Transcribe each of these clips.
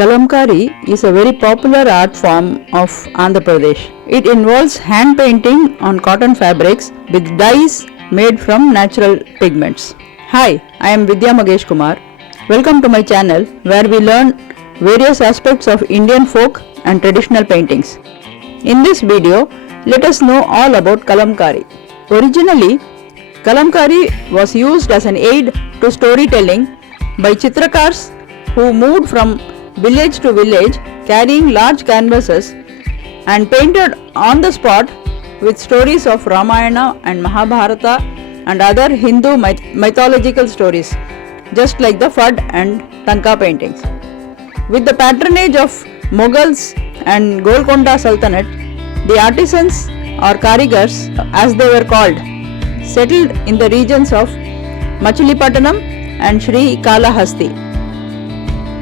Kalamkari is a very popular art form of Andhra Pradesh. It involves hand painting on cotton fabrics with dyes made from natural pigments. Hi, I am Kumar. Welcome to my channel where we learn various aspects of Indian folk and traditional paintings. In this video, let us know all about Kalamkari. Originally, Kalamkari was used as an aid to storytelling by Chitrakars who moved from village to village carrying large canvases and painted on the spot with stories of Ramayana and Mahabharata and other Hindu mythological stories, just like the Fud and Tanka paintings. With the patronage of Mughals and Golconda Sultanate, the artisans or karigars, as they were called, settled in the regions of Machilipattanam and Sri Kalahasti.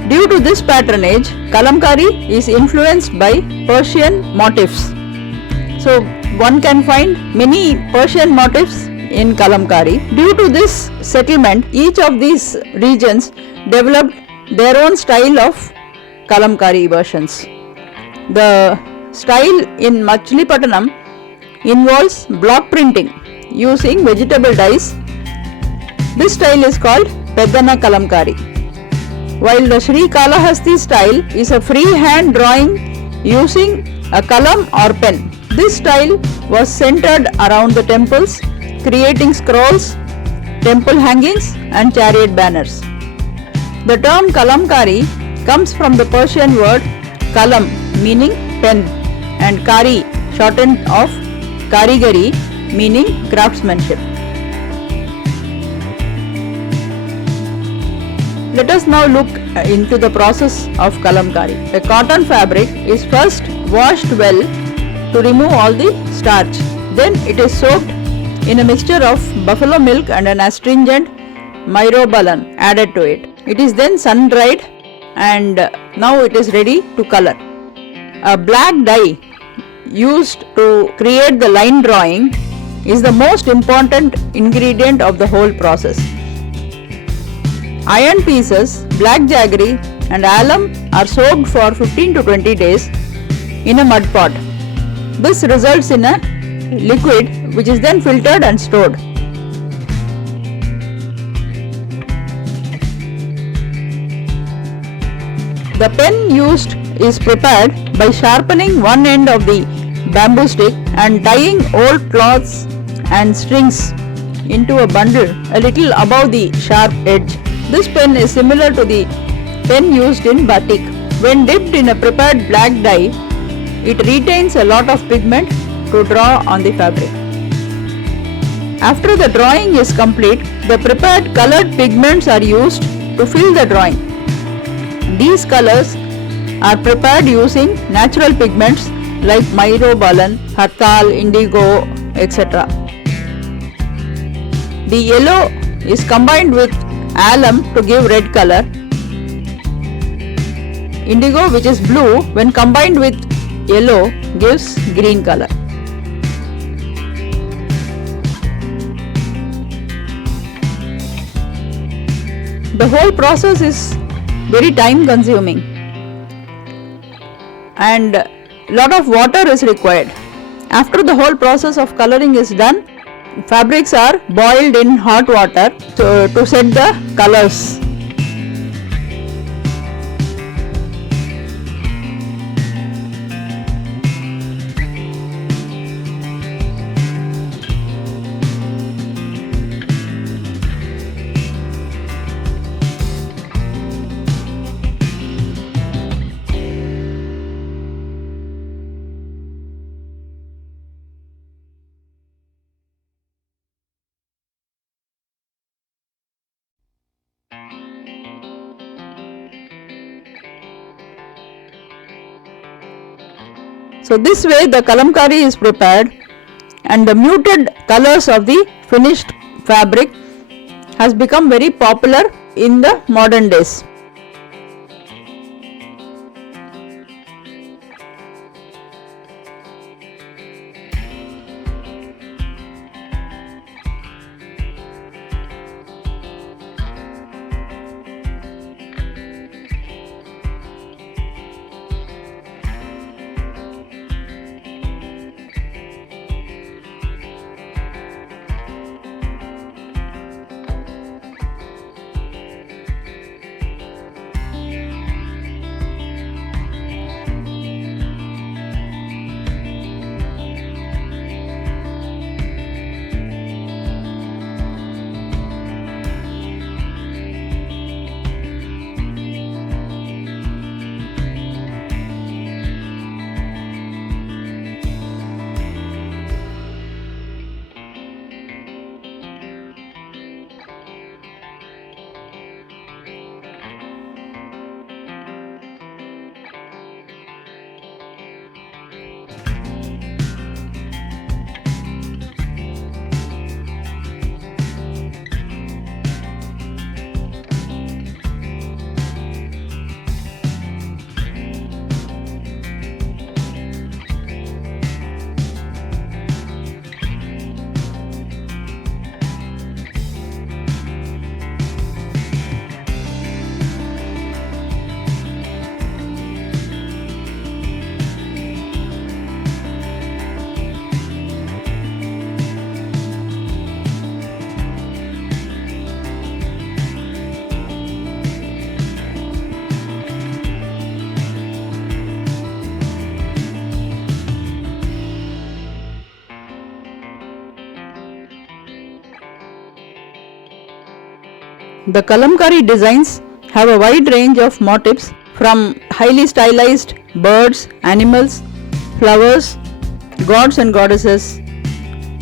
Due to this patronage, Kalamkari is influenced by Persian motifs. So one can find many Persian motifs in Kalamkari. Due to this settlement, each of these regions developed their own style of Kalamkari versions. The style in Machilipattanam involves block printing using vegetable dyes. This style is called Peddana Kalamkari. While the Sri Kalahasti style is a free-hand drawing using a kalam or pen. This style was centered around the temples, creating scrolls, temple hangings and chariot banners. The term Kalamkari comes from the Persian word kalam, meaning pen, and kari, shortened of karigari, meaning craftsmanship. Let us now look into the process of Kalamkari. A cotton fabric is first washed well to remove all the starch. Then it is soaked in a mixture of buffalo milk and an astringent myrobalan added to it. It is then sun dried and now it is ready to color. A black dye used to create the line drawing is the most important ingredient of the whole process. Iron pieces, black jaggery and alum are soaked for 15 to 20 days in a mud pot. This results in a liquid which is then filtered and stored. The pen used is prepared by sharpening one end of the bamboo stick and tying old cloths and strings into a bundle a little above the sharp edge. This pen is similar to the pen used in batik. When dipped in a prepared black dye, it retains a lot of pigment to draw on the fabric. After the drawing is complete, the prepared colored pigments are used to fill the drawing. These colors are prepared using natural pigments like myrobalan, hartal, indigo, etc. The yellow is combined with alum to give red color. Indigo, which is blue, when combined with yellow gives green color. The whole process is very time consuming and lot of water is required. After the whole process of coloring is done, fabrics are boiled in hot water to set the colors. So this way the Kalamkari is prepared and the muted colors of the finished fabric has become very popular in the modern days. The Kalamkari designs have a wide range of motifs from highly stylized birds, animals, flowers, gods and goddesses,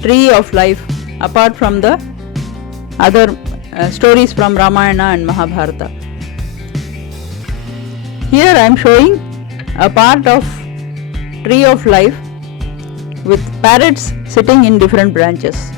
tree of life, apart from the other stories from Ramayana and Mahabharata. Here I am showing a part of tree of life with parrots sitting in different branches.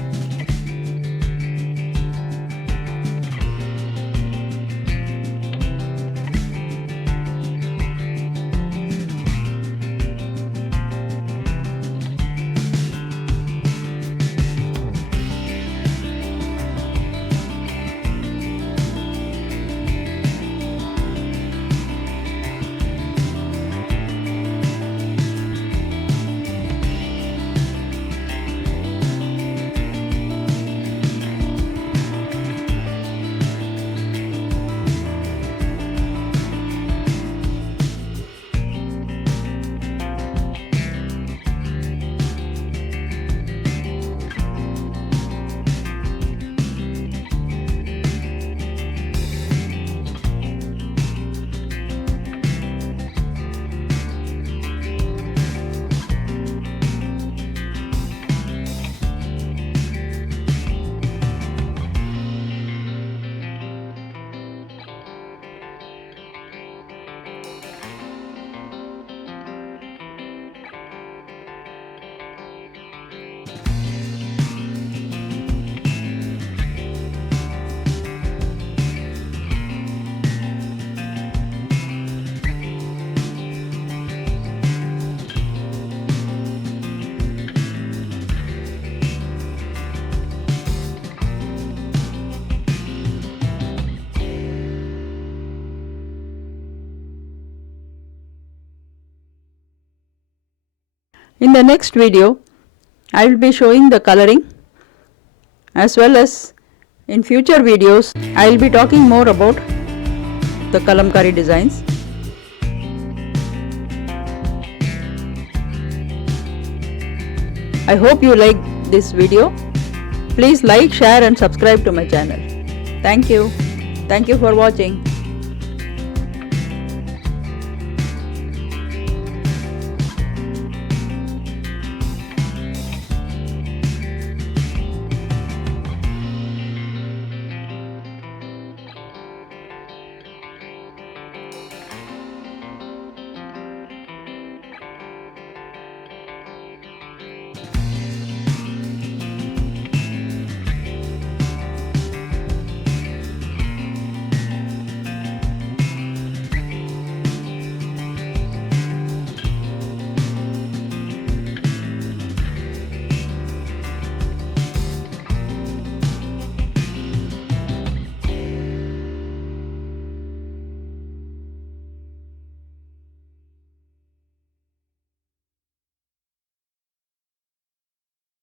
In the next video, I will be showing the coloring, as well as in future videos I will be talking more about the Kalamkari designs. I hope you like this video. Please like, share and subscribe to my channel. Thank you. Thank you for watching.